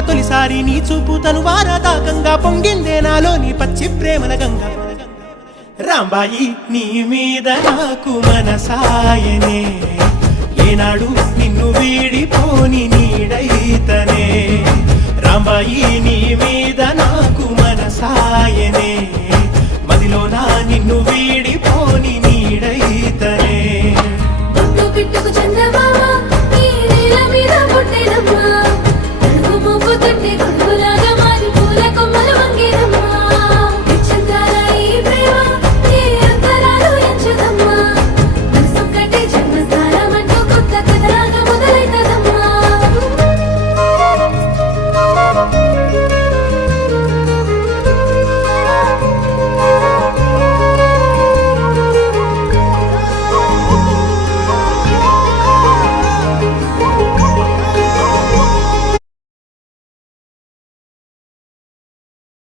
తొలిసారి నీ చూపు తను వారదాకంగా పొంగిందే నాలోని పచ్చి ప్రేమల గంగ రాంబాయి నీ మీద నాకు మనసాయనే ఏనాడు నిన్ను వీడిపోని నీడైతనే రాంబాయి